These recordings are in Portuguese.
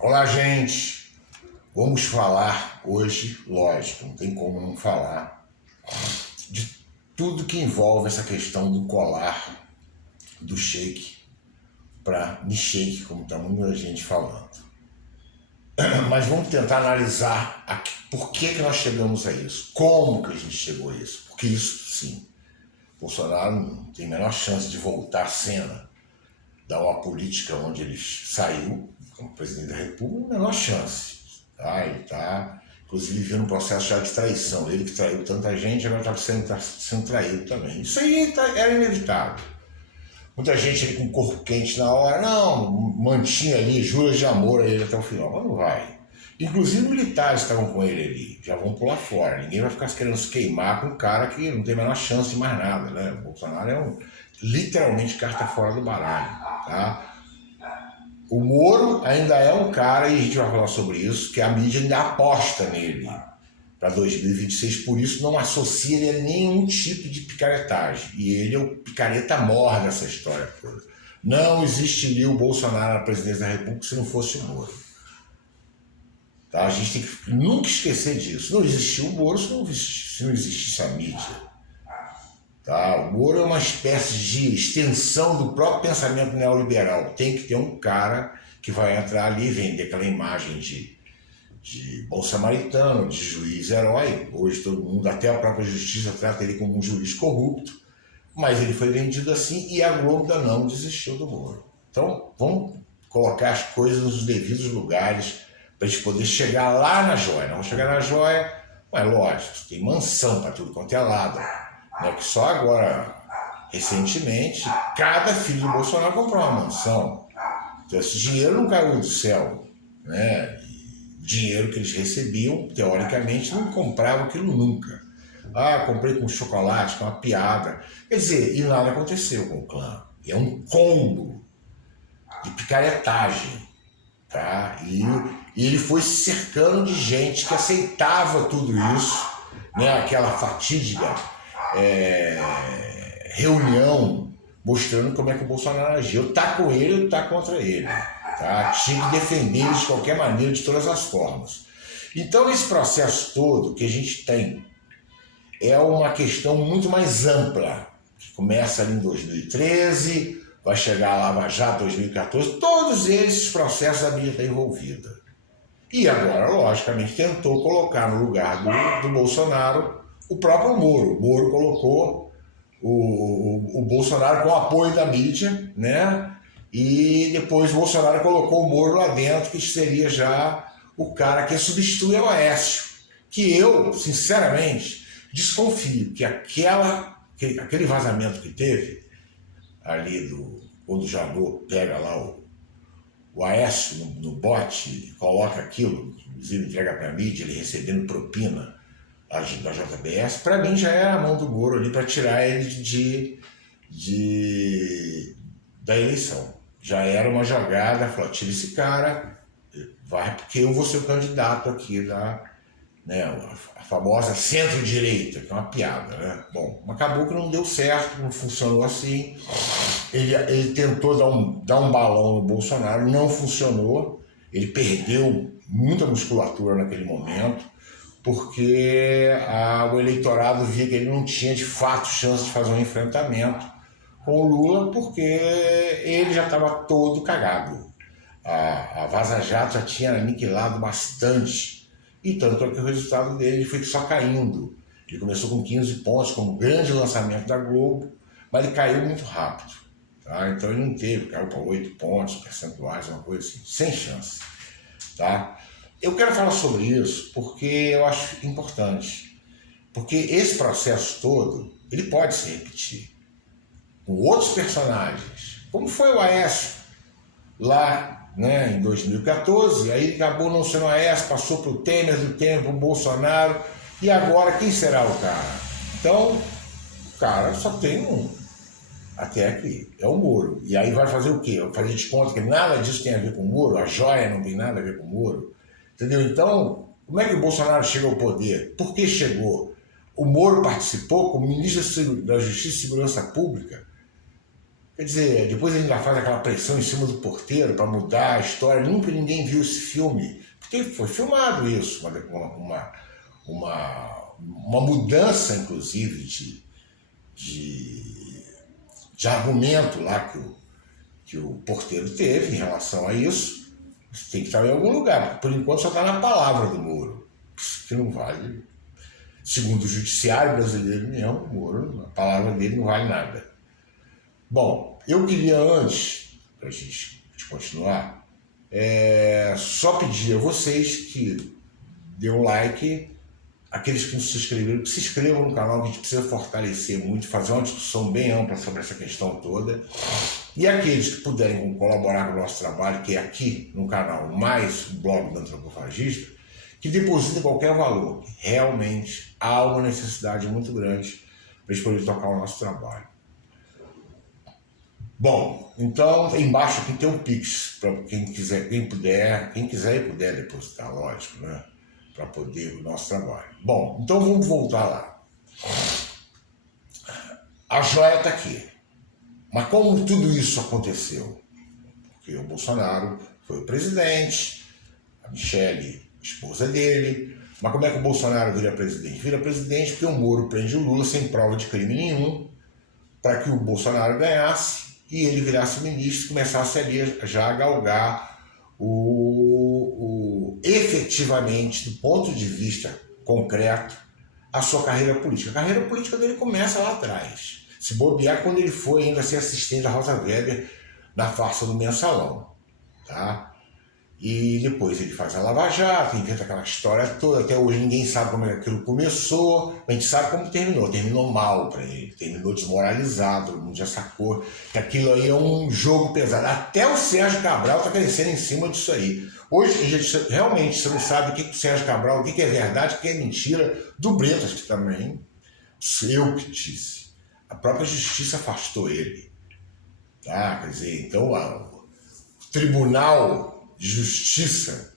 Olá, gente. Vamos falar hoje, lógico, não tem como não falar, de tudo que envolve essa questão do colar do Sheik para milkshake, como está muita gente falando. Mas vamos tentar analisar aqui, por que nós chegamos a isso, como que a gente chegou a isso, porque isso, sim, Bolsonaro não tem a menor chance de voltar à cena da uma política onde ele saiu como presidente da República, a menor chance. Tá? Ele está, inclusive, vivendo um processo já de traição. Ele que traiu tanta gente, agora está sendo traído também. Isso aí era inevitável. Muita gente ali com o corpo quente na hora, não, mantinha ali juras de amor a ele até o final, mas não vai. Inclusive militares estavam com ele ali, já vão pular fora. Ninguém vai ficar querendo se queimar com um cara que não tem a menor chance de mais nada, né? O Bolsonaro é literalmente carta fora do baralho, tá? O Moro ainda é um cara, e a gente vai falar sobre isso, que a mídia ainda aposta nele para 2026, por isso não associa ele a nenhum tipo de picaretagem. E ele é o picareta mor dessa história toda. Não existiria o Bolsonaro na presidência da República se não fosse o Moro. Tá? A gente tem que nunca esquecer disso. Não existia o Moro se não existisse a mídia. Tá? O Moro é uma espécie de extensão do próprio pensamento neoliberal. Tem que ter um cara que vai entrar ali e vender aquela imagem de bom samaritano, de juiz herói. Hoje todo mundo, até a própria justiça, trata ele como um juiz corrupto, mas ele foi vendido assim e a Globo ainda não desistiu do Moro. Então vamos colocar as coisas nos devidos lugares para a gente poder chegar lá na joia. Não vamos chegar na joia, mas lógico, tem mansão para tudo quanto é lado. Né, que só agora, recentemente, cada filho do Bolsonaro comprou uma mansão. Então esse dinheiro não caiu do céu. Né? O dinheiro que eles recebiam, teoricamente, não compravam aquilo nunca. Ah, comprei com chocolate, com uma piada. Quer dizer, e nada aconteceu com o clã. É um combo de picaretagem. Tá? E ele foi se cercando de gente que aceitava tudo isso, né? Aquela fatídica reunião mostrando como é que o Bolsonaro agiu. Tá com ele ou tá contra ele. Tá? Tinha que defender ele de qualquer maneira, de todas as formas. Então, esse processo todo que a gente tem é uma questão muito mais ampla, que começa ali em 2013, vai chegar a Lava Jato 2014, todos esses processos a mídia está envolvida. E agora, logicamente, tentou colocar no lugar do Bolsonaro o próprio Moro. O Moro colocou o Bolsonaro com o apoio da mídia, né? E depois o Bolsonaro colocou o Moro lá dentro, que seria já o cara que substitui o Aécio. Que eu, sinceramente, desconfio que aquele vazamento que teve ali quando o Janot pega lá o Aécio no bote, coloca aquilo, inclusive entrega para a mídia, ele recebendo propina da JBS, para mim já era a mão do Moro ali para tirar ele da eleição. Já era uma jogada, falou, tira esse cara, vai, porque eu vou ser o candidato aqui né, a famosa centro-direita, que é uma piada, né? Bom, acabou que não deu certo, não funcionou assim. Ele tentou dar um balão no Bolsonaro, não funcionou. Ele perdeu muita musculatura naquele momento, porque o eleitorado via que ele não tinha de fato chance de fazer um enfrentamento com o Lula, porque ele já estava todo cagado. A Vaza Jato já tinha aniquilado bastante. E tanto é que o resultado dele foi só caindo. Ele começou com 15 pontos, como grande lançamento da Globo, mas ele caiu muito rápido. Tá? Então ele não teve, caiu para 8 pontos percentuais, uma coisa assim, sem chance. Tá? Eu quero falar sobre isso porque eu acho importante. Porque esse processo todo, ele pode se repetir com outros personagens, como foi o Aécio lá, né, em 2014, aí acabou não sendo o Aécio, passou para o Temer, do Temer para o Bolsonaro, e agora quem será o cara? Então, o cara só tem um, até aqui, é o Moro. E aí vai fazer o quê? Vai fazer de conta que nada disso tem a ver com o Moro, a joia não tem nada a ver com o Moro, entendeu? Então, como é que o Bolsonaro chegou ao poder? Por que chegou? O Moro participou como ministro da Justiça e Segurança Pública. Quer dizer, depois ele ainda faz aquela pressão em cima do porteiro para mudar a história. Nunca ninguém viu esse filme. Porque foi filmado isso, uma mudança, inclusive, de argumento lá que o porteiro teve em relação a isso. Isso tem que estar em algum lugar, porque por enquanto só está na palavra do Moro, que não vale. Segundo o judiciário brasileiro mesmo, o Moro, a palavra dele não vale nada. Bom, eu queria antes, para a gente continuar, só pedir a vocês que dê um like, aqueles que não se inscreveram, que se inscrevam no canal, que a gente precisa fortalecer muito, fazer uma discussão bem ampla sobre essa questão toda. E aqueles que puderem colaborar com o nosso trabalho, que é aqui no canal, mais o blog do Antropofagista, que depositem qualquer valor. Realmente há uma necessidade muito grande para a gente poder tocar o nosso trabalho. Bom, então embaixo aqui tem um Pix, para quem quiser e puder depositar, lógico, né? Para poder o nosso trabalho. Bom, então vamos voltar lá. A joia está aqui. Mas como tudo isso aconteceu? Porque o Bolsonaro foi o presidente, a Michele, a esposa dele. Mas como é que o Bolsonaro vira presidente? Vira presidente porque o Moro prende o Lula sem prova de crime nenhum, para que o Bolsonaro ganhasse e ele virasse ministro e começasse ali já a galgar efetivamente, do ponto de vista concreto, a sua carreira política. A carreira política dele começa lá atrás. Se bobear, quando ele foi ainda ser assistente da Rosa Weber na farsa do Mensalão. Tá? E depois ele faz a Lava Jato, inventa aquela história toda. Até hoje ninguém sabe como aquilo começou, a gente sabe como terminou. Terminou mal para ele, terminou desmoralizado, todo mundo já sacou que aquilo aí é um jogo pesado. Até o Sérgio Cabral está crescendo em cima disso aí. Hoje, gente, realmente, você não sabe o que é o Sérgio Cabral, o que é verdade, o que é mentira, do Bretas, que também eu que disse. A própria justiça afastou ele. Tá? Quer dizer, então o Tribunal de Justiça,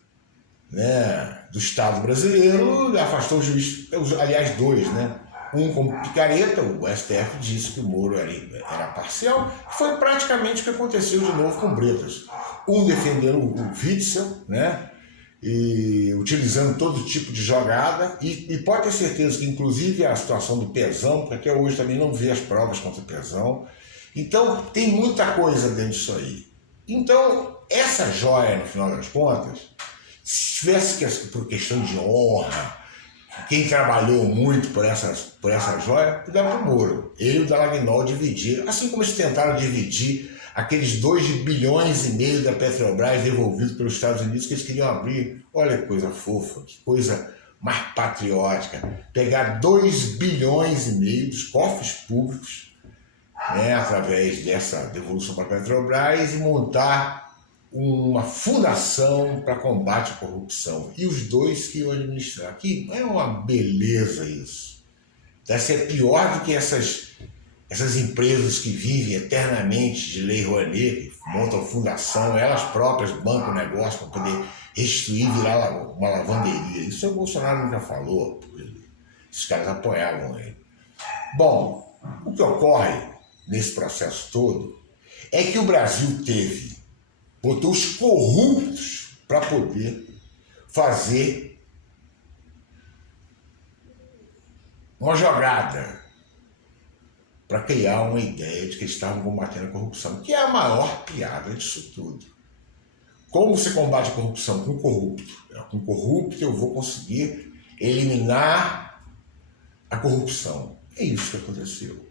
né, do Estado brasileiro afastou o juiz, aliás, dois, né? Um como picareta, o STF disse que o Moro era parcial, foi praticamente o que aconteceu de novo com o Bretas. Um defendendo o Witzel, né? E utilizando todo tipo de jogada, e pode ter certeza que inclusive a situação do Pezão, porque até hoje também não vê as provas contra o Pezão. Então tem muita coisa dentro disso aí. Então, essa joia, no final das contas, se tivesse que, por questão de honra, quem trabalhou muito por essa joia, dá para o Moro. Ele e o Dallagnol dividir, assim como eles tentaram dividir aqueles 2,5 bilhões da Petrobras devolvidos pelos Estados Unidos, que eles queriam abrir. Olha que coisa fofa, que coisa mais patriótica. Pegar 2,5 bilhões dos cofres públicos, né, através dessa devolução para a Petrobras, e montar uma fundação para combate à corrupção. E os dois que iam administrar. Aqui é uma beleza isso. Deve ser pior do que essas empresas que vivem eternamente de lei Rouanet, que montam fundação, elas próprias bancam o negócio para poder restituir e virar uma lavanderia. Isso o Bolsonaro nunca falou. Esses caras apoiavam ele. Bom, o que ocorre nesse processo todo é que o Brasil botou os corruptos para poder fazer uma jogada para criar uma ideia de que eles estavam combatendo a corrupção, que é a maior piada disso tudo. Como você combate a corrupção? Com corrupto. Com corrupto eu vou conseguir eliminar a corrupção. É isso que aconteceu.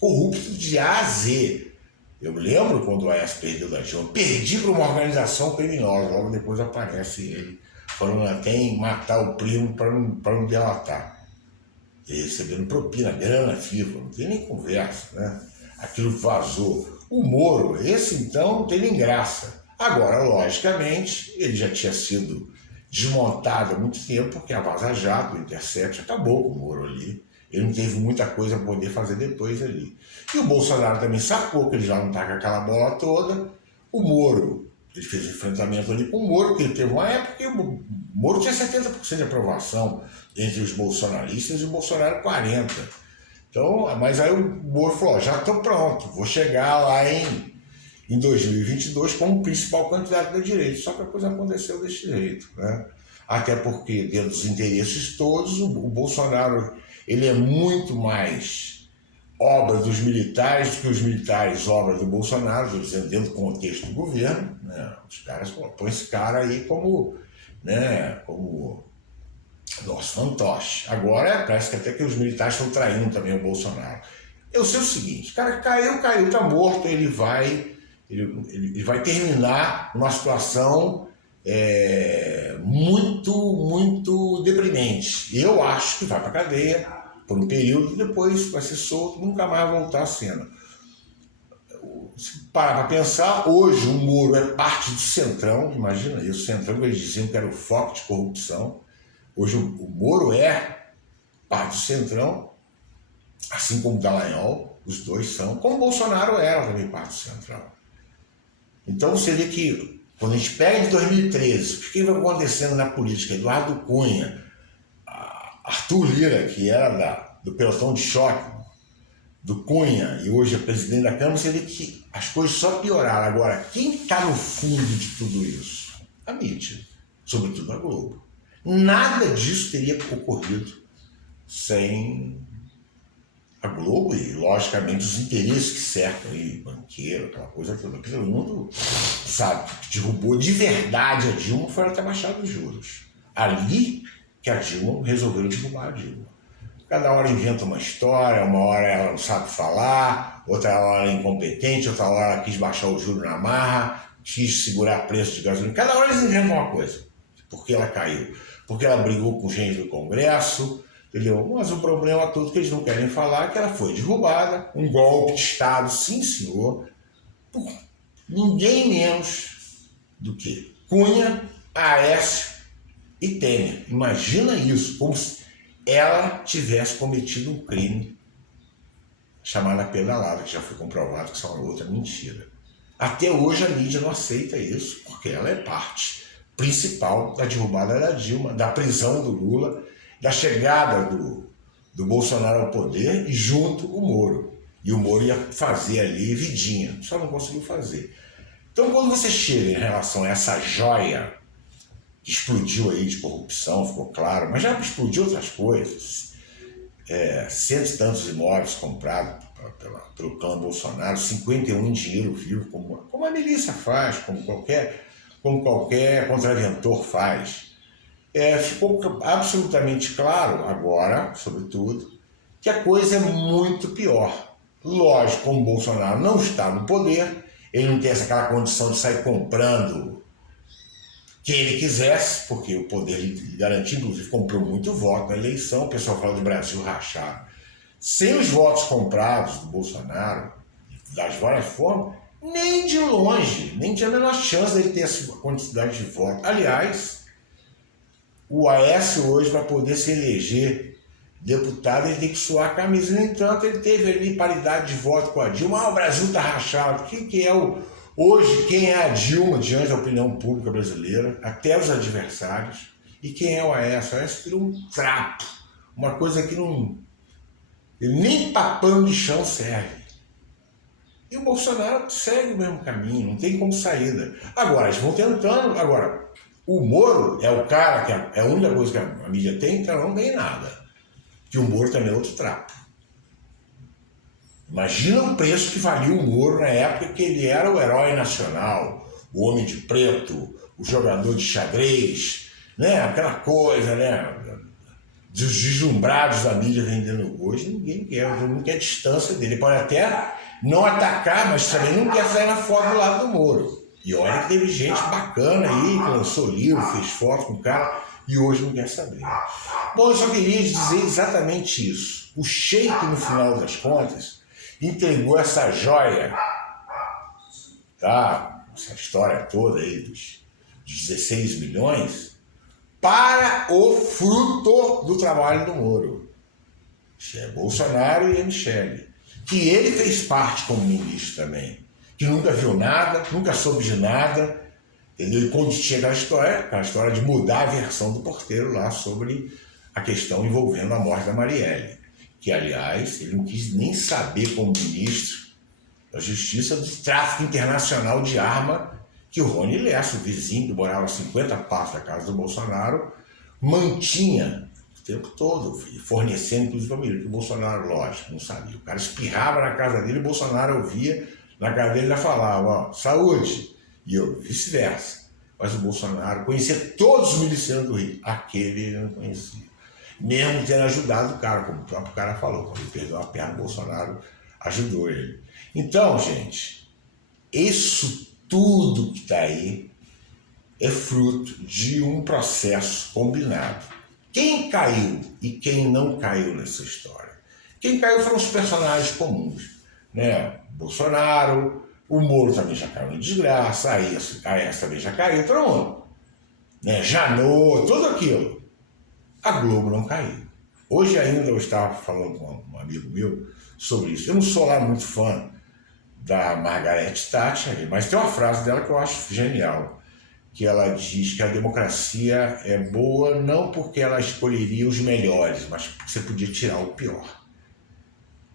Corrupto de A a Z. Eu lembro quando o Aécio perdeu da Dilma, perdi para uma organização criminosa, logo depois aparece ele, falando até em matar o primo para não delatar. E recebendo propina, grana viva, não tem nem conversa, né? Aquilo vazou. O Moro, esse então não tem nem graça. Agora, logicamente, ele já tinha sido desmontado há muito tempo, porque a Vaza Jato, o Intercept, acabou com o Moro ali. Ele não teve muita coisa para poder fazer depois ali. E o Bolsonaro também sacou que ele já não está com aquela bola toda. O Moro, ele fez um enfrentamento ali com o Moro, porque ele teve uma época que o Moro tinha 70% de aprovação entre os bolsonaristas e o Bolsonaro 40%. Então, mas aí o Moro falou, já estou pronto, vou chegar lá em 2022 como principal candidato da direita. Só que a coisa aconteceu desse jeito, né? Até porque, dentro dos interesses todos, o Bolsonaro ele é muito mais obra dos militares do que os militares obra do Bolsonaro, estou dizendo, dentro do contexto do governo, né? Os caras põem esse cara aí como, né, como nosso fantoche. Agora parece que até que os militares estão traindo também o Bolsonaro. Eu sei o seguinte, o cara caiu, tá morto, ele vai terminar numa situação muito deprimente. Eu acho que vai para cadeia por um período e depois vai ser solto, nunca mais vai voltar à cena. Se parar para pensar, hoje o Moro é parte do Centrão, imagina isso, o Centrão que eles diziam que era o foco de corrupção. Hoje o Moro é parte do Centrão, assim como o Dallagnol, os dois são, como o Bolsonaro era também parte do Centrão. Então você vê que, quando a gente pega de 2013, o que vai acontecendo na política? Eduardo Cunha, Arthur Lira, que era do pelotão de choque, do Cunha, e hoje é presidente da Câmara, você vê que as coisas só pioraram. Agora, quem está no fundo de tudo isso? A mídia, sobretudo a Globo. Nada disso teria ocorrido sem a Globo e, logicamente, os interesses que cercam aí, banqueiro, aquela coisa toda. Todo mundo sabe que derrubou de verdade a Dilma foi até baixar os juros. Ali que a Dilma resolveu derrubar a Dilma. Cada hora inventa uma história, uma hora ela não sabe falar, outra hora ela é incompetente, outra hora ela quis baixar o juro na marra, quis segurar preço de gasolina. Cada hora eles inventam uma coisa. Por que ela caiu? Porque ela brigou com gente do Congresso, entendeu? Mas o problema todo que eles não querem falar é que ela foi derrubada, um golpe de Estado, sim senhor, por ninguém menos do que Cunha, Aécio e Temer. Imagina isso, como se ela tivesse cometido um crime chamado pedalada, que já foi comprovado que isso é uma outra mentira. Até hoje a mídia não aceita isso, porque ela é parte principal da derrubada da Dilma, da prisão do Lula, da chegada do Bolsonaro ao poder e junto o Moro. E o Moro ia fazer ali vidinha, só não conseguiu fazer. Então quando você chega em relação a essa joia que explodiu aí de corrupção, ficou claro, mas já explodiu outras coisas, cento e tantos imóveis comprados pelo clã Bolsonaro, 51 em dinheiro vivo, como a milícia faz, como qualquer contraventor faz. Ficou absolutamente claro agora, sobretudo, que a coisa é muito pior. Lógico, como o Bolsonaro não está no poder, ele não tem aquela condição de sair comprando quem ele quisesse, porque o poder lhe garantia, inclusive comprou muito voto na eleição, o pessoal fala do Brasil rachado. Sem os votos comprados do Bolsonaro, das várias formas, nem de longe, nem tinha a menor chance dele ter essa quantidade de votos. Aliás, o Aécio hoje, para poder se eleger deputado, ele tem que suar a camisa. No entanto, ele teve ali paridade de voto com a Dilma. O Brasil está rachado. Hoje, quem é a Dilma diante da opinião pública brasileira, até os adversários, e quem é o Aécio? O Aécio virou um trapo, uma coisa que não... ele nem papando de chão serve. E o Bolsonaro segue o mesmo caminho, não tem como saída. Agora, eles vão tentando. Agora, o Moro é o cara que é a única coisa que a mídia tem, então não tem nada. Que o Moro também é outro trapo. Imagina o preço que valia o Moro na época que ele era o herói nacional, o homem de preto, o jogador de xadrez, né? Aquela coisa, né? Dos deslumbrados da mídia vendendo hoje, ninguém quer, todo mundo quer a distância dele. Ele pode até não atacar, mas também não quer sair na foto do lado do Moro. E olha que teve gente bacana aí, que lançou livro, fez foto com o cara, e hoje não quer saber. Bom, eu só queria dizer exatamente isso. O Sheik, no final das contas, entregou essa joia, tá? Essa história toda aí dos 16 milhões, para o fruto do trabalho do Moro. Bolsonaro e a Michele. Que ele fez parte como ministro também. Que nunca viu nada, nunca soube de nada. Entendeu? E quando tinha aquela história de mudar a versão do porteiro lá sobre a questão envolvendo a morte da Marielle. que, aliás, ele não quis nem saber como ministro da Justiça do tráfico internacional de arma que o Rony Lessa, o vizinho que morava a 50 passos da casa do Bolsonaro, mantinha o tempo todo, fornecendo inclusive a família, que o Bolsonaro, lógico, não sabia. O cara espirrava na casa dele e o Bolsonaro ouvia, na casa dele ainda falava, ó, saúde, e eu, vice-versa. Mas o Bolsonaro conhecia todos os milicianos do Rio, aquele ele não conhecia. Mesmo tendo ajudado o cara, como o próprio cara falou, quando ele perdeu a perna, o Bolsonaro ajudou ele. Então, gente, isso tudo que está aí é fruto de um processo combinado. Quem caiu e quem não caiu nessa história? Quem caiu foram os personagens comuns, né? Bolsonaro, o Moro também já caiu em desgraça, a Aécio também já caiu, todo mundo. Né? Janot, tudo aquilo. A Globo não caiu. Hoje ainda eu estava falando com um amigo meu sobre isso. Eu não sou lá muito fã da Margaret Thatcher, mas tem uma frase dela que eu acho genial, que ela diz que a democracia é boa não porque ela escolheria os melhores, mas porque você podia tirar o pior.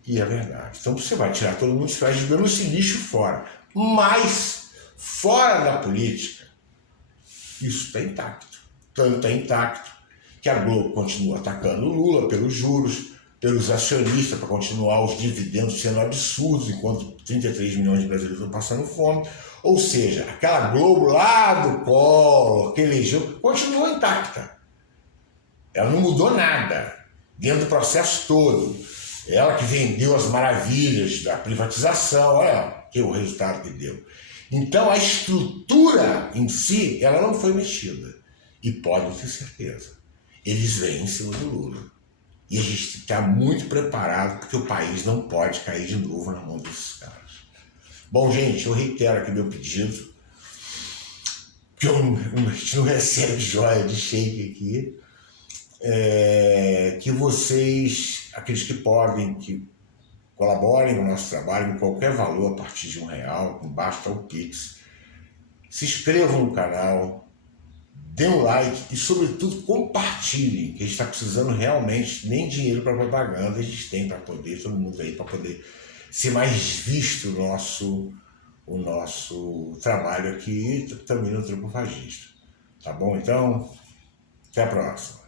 E é verdade. Então você vai tirar todo mundo, você vai jogando esse lixo fora. Mas, fora da política, isso está intacto. Tanto está intacto que a Globo continua atacando o Lula pelos juros, pelos acionistas, para continuar os dividendos sendo absurdos, enquanto 33 milhões de brasileiros estão passando fome. Ou seja, aquela Globo lá do Collor, que elegeu, continua intacta. Ela não mudou nada dentro do processo todo. Ela que vendeu as maravilhas da privatização, olha que o resultado que deu. Então a estrutura em si, ela não foi mexida. E pode ter certeza, eles vêm em cima do Lula. E a gente está muito preparado, porque o país não pode cair de novo na mão desses caras. Bom, gente, eu reitero aqui meu pedido, que a gente não recebe joia de shake aqui, que vocês, aqueles que podem, que colaborem no nosso trabalho, com qualquer valor, a partir de R$1, basta o Pix, se inscrevam no canal, dê um like e, sobretudo, compartilhem, que a gente está precisando realmente, nem dinheiro para propaganda a gente tem para poder, todo mundo aí, para poder ser mais visto o nosso trabalho aqui, também no Antropofagista. Tá bom? Então, até a próxima.